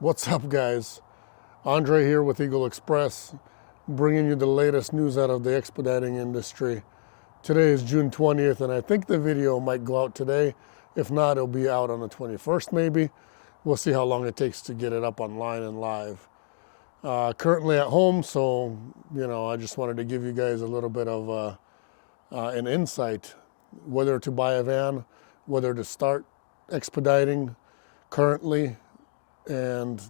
What's up, guys? Andre here with Eagle Express, bringing you the latest news out of the expediting industry. Today is June 20th, and I think the video might go out today. If not, it'll be out on the 21st maybe. We'll see how long it takes to get it up online and live. Currently at home, so I just wanted to give you guys a little bit of an insight, whether to buy a van, whether to start expediting currently, and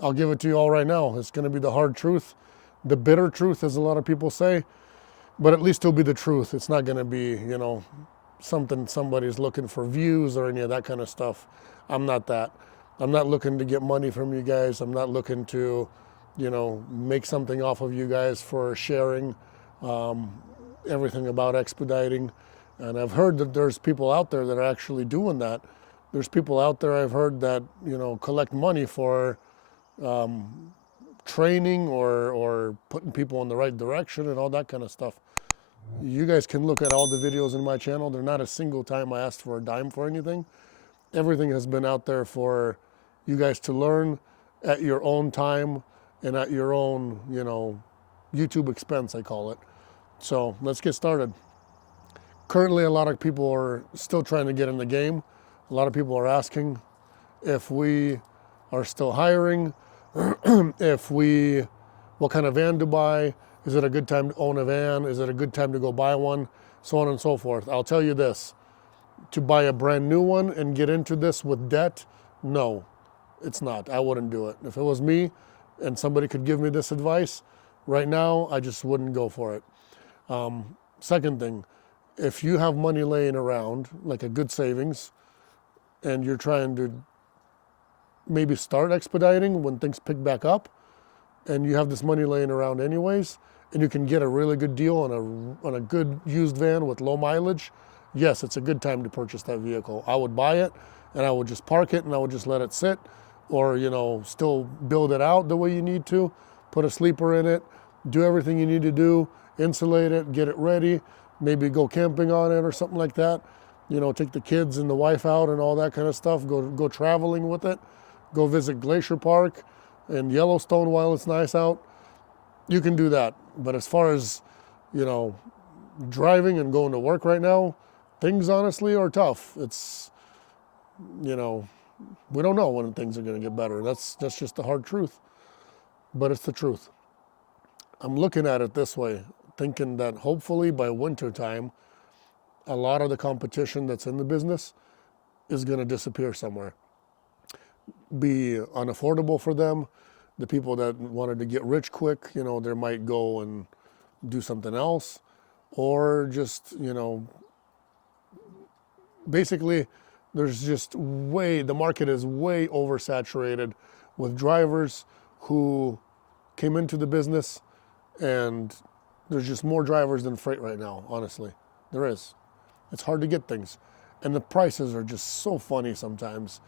I'll give it to you all right now. It's going to be the hard truth, the bitter truth, as a lot of people say, but at least it'll be the truth. It's not going to be, something somebody's looking for views or any of that kind of stuff. I'm not that. I'm not looking to get money from you guys. I'm not looking to, make something off of you guys for sharing everything about expediting. And I've heard that there's people out there that are actually doing that. There's people out there I've heard that, collect money for training or putting people in the right direction and all that kind of stuff. You guys can look at all the videos in my channel. There's not a single time I asked for a dime for anything. Everything has been out there for you guys to learn at your own time and at your own, YouTube expense, I call it. So let's get started. Currently, a lot of people are still trying to get in the game. A lot of people are asking if we are still hiring, what kind of van to buy, is it a good time to own a van, is it a good time to go buy one, so on and so forth. I'll tell you this, to buy a brand new one and get into this with debt, no, it's not. I wouldn't do it. If it was me and somebody could give me this advice, right now, I just wouldn't go for it. Second thing, if you have money laying around, like a good savings, and you're trying to maybe start expediting when things pick back up, and you have this money laying around anyways, and you can get a really good deal on a good used van with low mileage, yes, it's a good time to purchase that vehicle. I would buy it, and I would just park it, and I would just let it sit, or still build it out the way you need to, put a sleeper in it, do everything you need to do, insulate it, get it ready, maybe go camping on it or something like that. Take the kids and the wife out and all that kind of stuff. Go traveling with it. Go visit Glacier Park and Yellowstone while it's nice out. You can do that. But as far as, driving and going to work right now, things honestly are tough. It's, we don't know when things are going to get better. That's just the hard truth. But it's the truth. I'm looking at it this way, thinking that hopefully by winter time, a lot of the competition that's in the business is going to disappear somewhere. Be unaffordable for them. The people that wanted to get rich quick, they might go and do something else, or just, basically there's just the market is way oversaturated with drivers who came into the business, and there's just more drivers than freight right now, honestly. There is. It's hard to get things. And the prices are just so funny sometimes.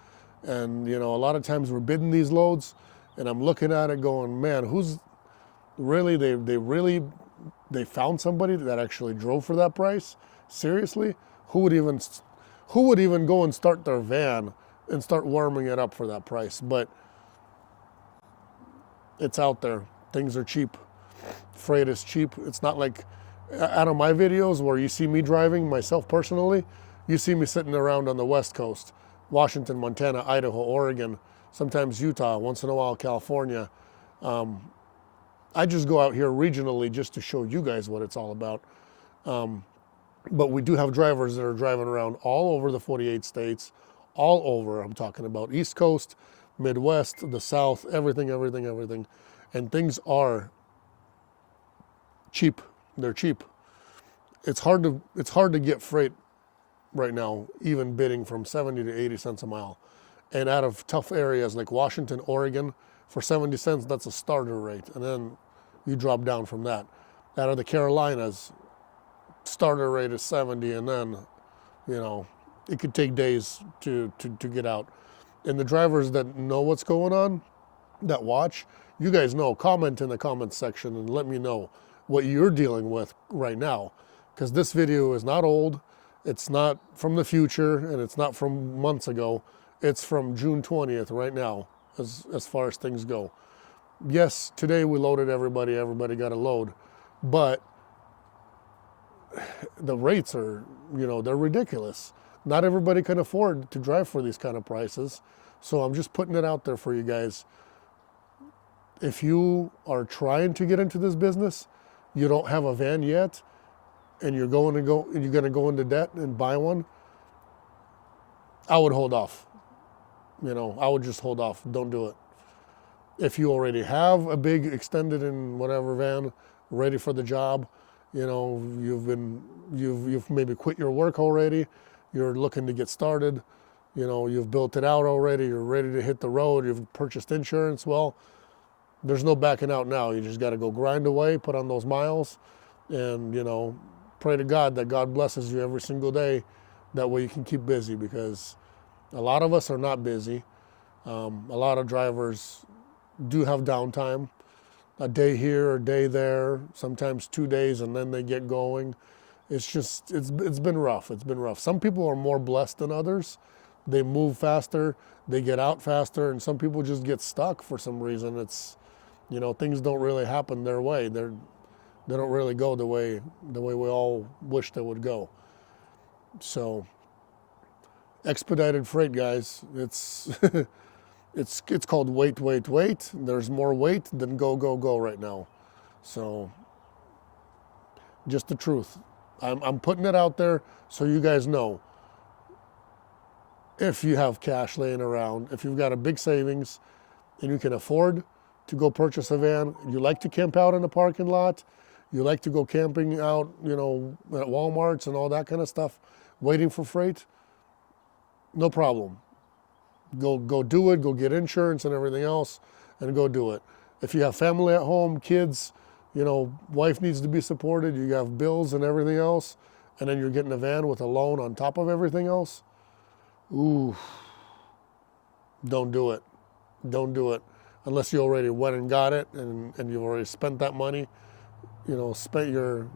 And, a lot of times we're bidding these loads, and I'm looking at it going, man, who's really, they found somebody that actually drove for that price? Seriously? Who would even go and start their van and start warming it up for that price? But it's out there. Things are cheap. Freight is cheap. It's not like out of my videos where you see me driving myself personally, you see me sitting around on the West Coast, Washington, Montana, Idaho, Oregon, sometimes Utah, once in a while California. I just go out here regionally just to show you guys what it's all about. But we do have drivers that are driving around all over the 48 states, all over. I'm talking about East Coast, Midwest, the South, everything. And things are cheap. They're cheap. It's hard to get freight right now, even bidding from 70 to 80 cents a mile. And out of tough areas like Washington, Oregon, for 70 cents, that's a starter rate. And then you drop down from that. Out of the Carolinas, starter rate is 70, and then, it could take days to get out. And the drivers that know what's going on, that watch, you guys know, comment in the comments section and let me know what you're dealing with right now. Because this video is not old, it's not from the future, and it's not from months ago. It's from June 20th right now. as far as things go. Yes, today we loaded everybody got a load, but the rates are, they're ridiculous. Not everybody can afford to drive for these kind of prices. So I'm just putting it out there for you guys. If you are trying to get into this business, you don't have a van yet, and you're going to go into debt and buy one, I would hold off. I would just hold off. Don't do it. If you already have a big extended and whatever van ready for the job, you've maybe quit your work already, you're looking to get started, you've built it out already, you're ready to hit the road, you've purchased insurance, well, there's no backing out now. You just got to go grind away, put on those miles, and, pray to God that God blesses you every single day. That way you can keep busy, because a lot of us are not busy. A lot of drivers do have downtime, a day here, a day there, sometimes 2 days, and then they get going. It's been rough. It's been rough. Some people are more blessed than others. They move faster, they get out faster, and some people just get stuck for some reason. It's, things don't really happen their way. They don't really go the way we all wish they would go. So, expedited freight, guys, it's it's called wait. There's more wait than go right now. So, just the truth. I'm putting it out there so you guys know. If you have cash laying around, if you've got a big savings and you can afford to go purchase a van, you like to camp out in the parking lot, you like to go camping out, at Walmarts and all that kind of stuff, waiting for freight, no problem. Go do it, go get insurance and everything else, and go do it. If you have family at home, kids, wife needs to be supported, you have bills and everything else, and then you're getting a van with a loan on top of everything else, ooh, don't do it. Don't do it. Unless you already went and got it and you've already spent that money, spent your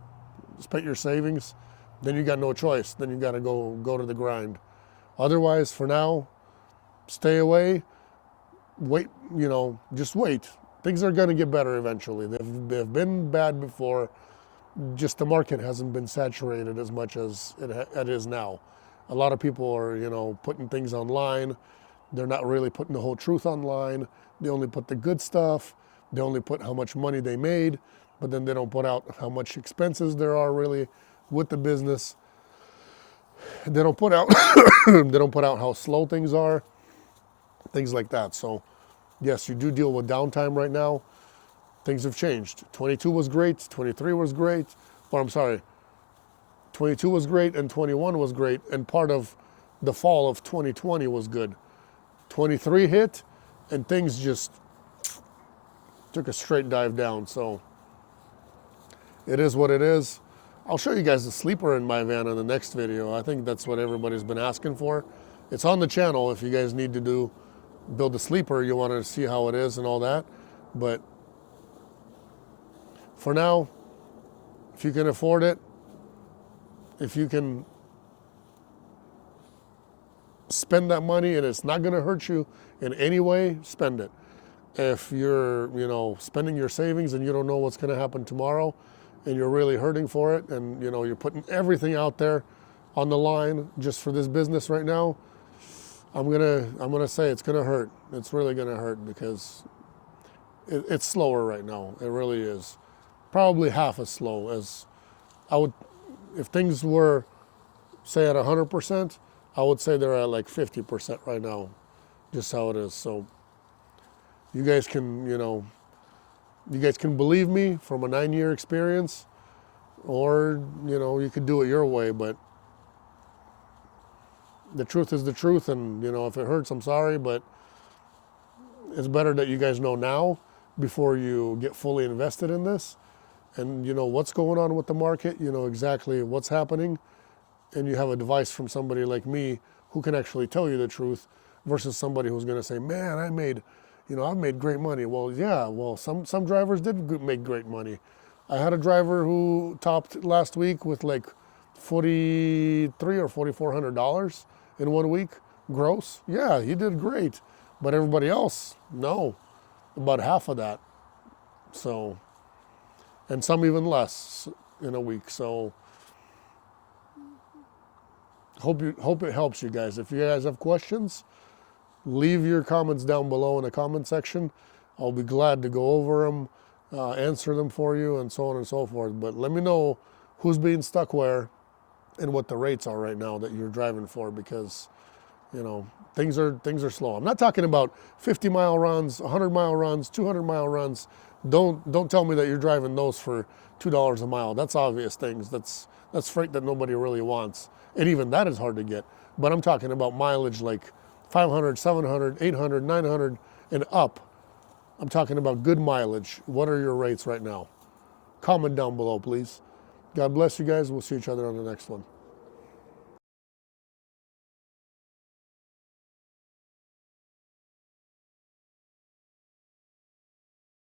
savings, then you got no choice. Then you got to go to the grind. Otherwise, for now, stay away. Wait, just wait. Things are going to get better eventually. They've been bad before. Just the market hasn't been saturated as much as it is now. A lot of people are, putting things online. They're not really putting the whole truth online. They only put the good stuff. They only put how much money they made, but then they don't put out how much expenses there are really with the business. They don't put out how slow things are, things like that. So, yes, you do deal with downtime right now. Things have changed. 22 was great. 23 was great. Or I'm sorry, 22 was great and 21 was great, and part of the fall of 2020 was good. 23 hit, and things just took a straight dive down. So it is what it is. I'll show you guys the sleeper in my van in the next video. I think that's what everybody's been asking for. It's on the channel if you guys need to build a sleeper, you want to see how it is and all that. But for now, if you can afford it, if you can spend that money and it's not going to hurt you in any way, spend it. If you're, spending your savings and you don't know what's going to happen tomorrow and you're really hurting for it and, you're putting everything out there on the line just for this business right now, I'm going to say it's going to hurt. It's really going to hurt because it's slower right now. It really is. Probably half as slow as I would. If things were, say, at 100%, I would say they're at like 50% right now, just how it is. So you guys can, believe me from a 9-year experience, or, you could do it your way, but the truth is the truth, and, if it hurts, I'm sorry, but it's better that you guys know now before you get fully invested in this. And you know what's going on with the market, you know exactly what's happening, and you have a device from somebody like me who can actually tell you the truth versus somebody who's going to say, man, I've made great money. Well, yeah, some drivers did make great money. I had a driver who topped last week with like $4,300 or $4,400 in 1 week gross. Yeah, he did great. But everybody else, no, about half of that. So, and some even less in a week. So, hope it helps you guys. If you guys have questions, leave your comments down below in the comment section. I'll be glad to go over them, answer them for you, and so on and so forth. But let me know who's being stuck where and what the rates are right now that you're driving for, because you know things are slow. I'm not talking about 50-mile runs, 100-mile runs, 200-mile runs. Don't tell me that you're driving those for $2 a mile. That's obvious things. That's freight that nobody really wants, and even that is hard to get. But I'm talking about mileage like 500, 700, 800, 900, and up. I'm talking about good mileage. What are your rates right now? Comment down below, please. God bless you guys. We'll see each other on the next one.